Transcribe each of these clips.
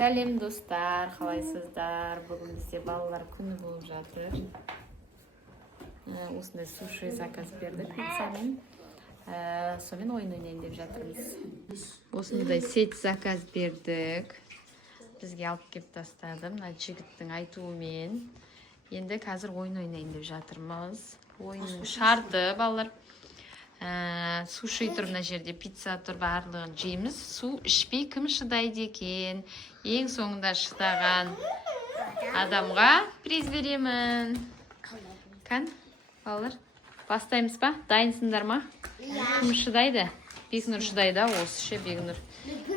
Сәлем достар, қалайсыздар? Бүгін бізде балалар күні болып жатыр. Осындай суши заказ бердік пиццамен. Сонымен ойын ойнайын деп жатырмыз. Осындай сет заказ бердік. Бізге алып кеп тастады мына жігіттің айтуымен. Енді қазір ойын ойнайын деп жатырмыз. Ойынның шарты балалар. Суши тұр мына жерде, пицца тұр, барлығын жейміз. Су ішпей кім шыдайды екен? Ең соңында шыдаған адамға приз беремін. Кән, балалар, бастаймыз ба? Дайынсыңдар ма? Кім шыдайды? Бекнұр шыдайды, осы ше Бекнұр.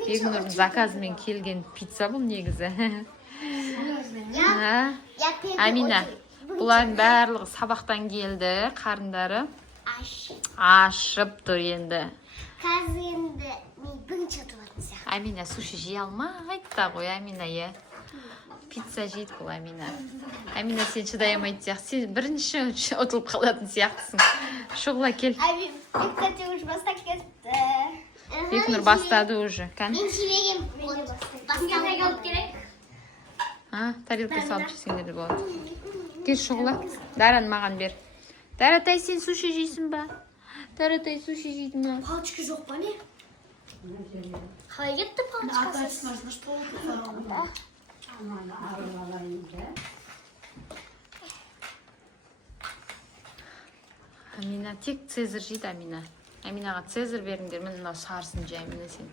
Бекнұрдың заказымен келген пицца бұл негізі. Амина, бұлардың барлығы сабақтан келді, қарындары ашып тұр енді. Қазір енді мен бірінші отыратын сияқты. Амина суши жей алмайды да ғой, Амина, пицца жейді бұл Амина. Амина, сен шыдай алмайды сияқты. Сен бірінші ұтылып қалатын сияқтысың. Шұғыла кел. Пицца уже бастап кетті. Бекнұр бастады уже. Мен жемеген бастап алып керек. Тарелка салып жесеңдер де болады. Кел шұғыла. Даран маған бер. Даратай, сен суши жейсің ба? Даратай, суши жейді ма? Палочка жоқ па не? Қалай кетті палочкасы? Амина, тек цезар жейді Амина. Аминаға цезар беріңдер, мен мынау сарысын жей, Амина, сен.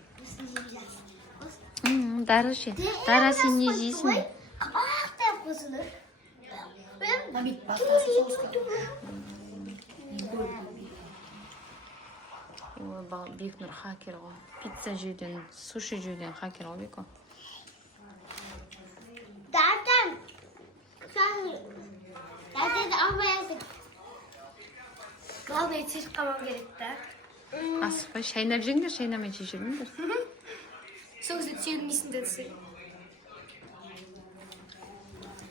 Дара ше. Дара, сен не жейсің? Қабақтай қосылыр. Бекнұр хакер ғой. Пицца жеуден, суши жеуден хакер ғой Беко. Дартан. Дартан алмайасың. Главное, тез қалам керек та. Асықпай, шайнап жеңдер, шайнамен шешірмеңдер. Соғызды түйілмейсің деді.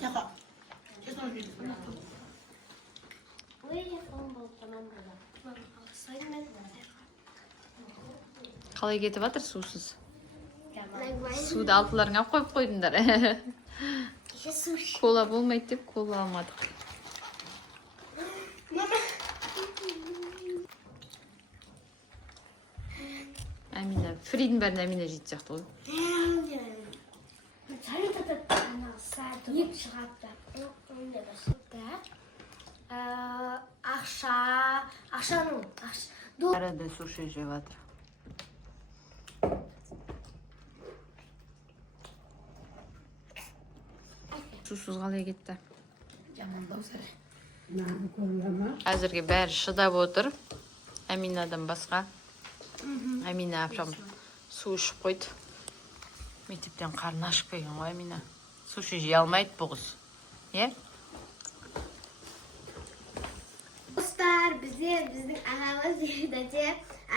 Яға. Қалай кетіп жатыр сусыз? Суды алтыларыңа қойып қойдыңдар. Кола болмайды деп кола алмадық. Амина, фридің бәрін Амина жейді сияқты ғой. Ет шығатты. Ақшаның. Арада суши жеп жатыр. Сусыз қалай кетті? Әзірге бәрі шыдап отыр. Аминадан басқа. Амина апшам су ішіп қойды. Мектептен қарны ашып келген ғой Амина. Суши жей алмайды бұғыз. Достар, біздің ағамыз үйдәде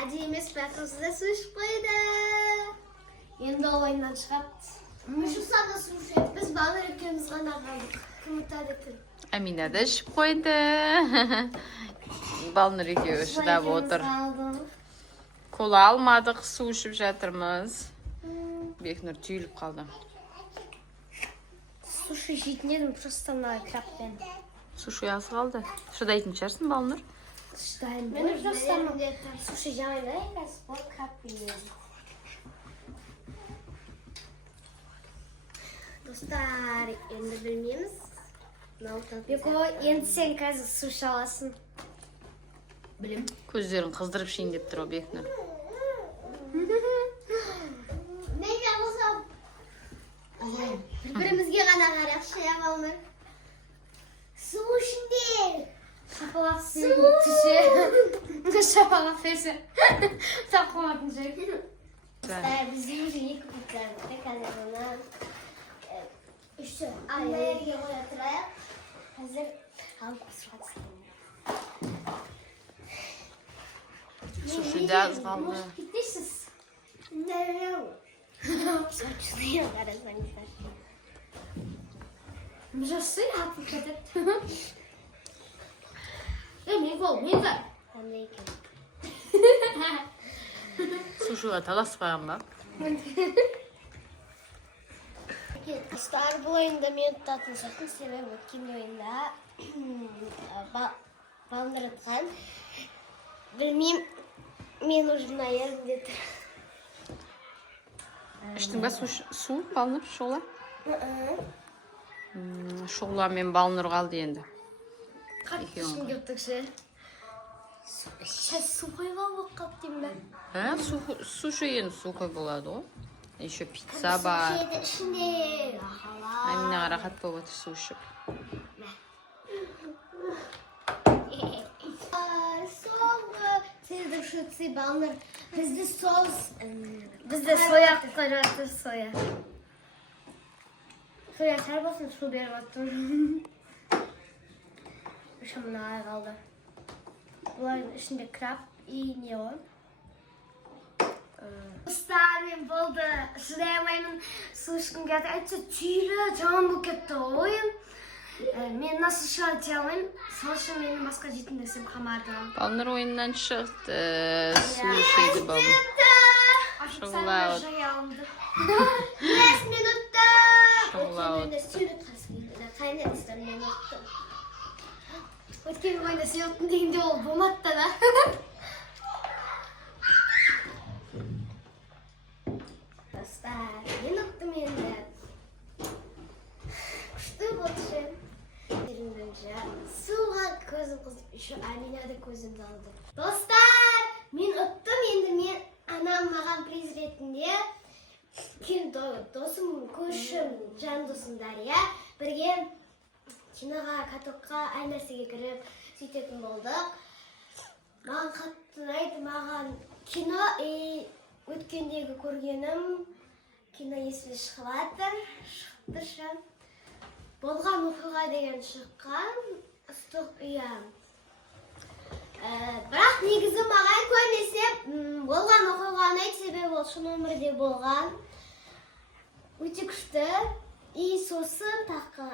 әдейі емес бәкімсізде су ішіп қойды. Енді ол ойыннан шығапты. Үшісада су ішеді. Біз балалар екеуміз ғана қалдық. Кім ұтады екен? Амина да ішіп қойды. Балнұр екеуі шыдап отыр. Кола алмадық, су ішіп жатырмыз. Бекнұр түйіліп қалды. Суши жейтін едім, просто мына краппен. Суши аз қалды. Шыдайтын шығарсың, Балнұр? Шыдайын. Мен просто суши жамайын, қазір бұл краппен. Достар, енді білмейміз. Беко, енді сен қазір суши аласың. Білім. Көздерін қыздырып шейін деп тұр, Бекнұр. Бірімізге ғана қарақ шая балмыр. Су ішінде. Шапалақ сүйетін түсі. Шапалақ фесі. Тақуатын жер. Бізде уже екі пікірді. Қазір ғана үші. Айырге қоя тұрайық. Қазір алып қосыға түскен. Суши да аз қалды. Кетесіз. Нәреу. Сочные қарасаңыздар. Жасы атып кетеді. Мен қол, мен бар. Сушиға таласпаған ба? Достар, бұл ойында мен тұтатын сақтың себебі өткен ойында балындырытқан. Білмейм, мен ұжын аязымде тұр. Іштің ба су балныр шола? Шола мен балныр қалды енді. Қатты ішім кептік ше. Сейчас су қойға болып қалып деймін бән. Суши енді сухой болады ғой. Еще пицца бар. Сушиді ішінде. Амина рахат болып отыр су ішіп. Сіздің шүтсі балныр. Бізді соус. Бізді соя қойратыр соя. Соя шар болсын су беріп отыр. Үші мұна ай қалды. Бұлардың ішінде краб и не он. Достар, мен болды. Шыдай алмаймын. Су ішкім келді. Әйтсе түйрі жаман болып кетті ойын. Мен насыл шыға дей алмаймын. Сол үшін менің басқа жейтін десем қамарды. Балныр ойыннан шықты. Су ішеді балныр. Шоғылауыт. Yes, минутта. Шоғылауыт. Өткен ойында сүйеттің дегенде ол болматта да. Достар, мен ұттым енді. Күшті болшы. Суға көзім қызып, үші Аминада көзімді алды. Достар, мен ұттым енді мен анам маған приз ретінде досым, көршім, жан досым Дария бірге киноға, катокқа, әр нәрсеге кіріп сөйтетін болдық. Маған қатты ұнайды, маған кино өткендегі көргенім кино есіме шығыватыр, шықтыршы. Болған оқиға деген шыққан ыстық ұям. Бірақ негізі маған көбінесе болған оқиға ұнайды, себебі ол шын өмірде болған. Өте күшті. И сосын тақы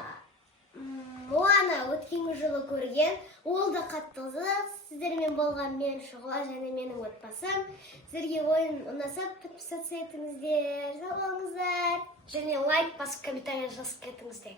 Моана өткен жылы көрген. Ол да қатты қызық. Сіздермен болған мен Шұғыла және менің отбасым. Сіздерге ойын ұнаса подписаться етіңіздер. Сау болыңыздар. Және лайк басып комментария жазып кетіңіздер.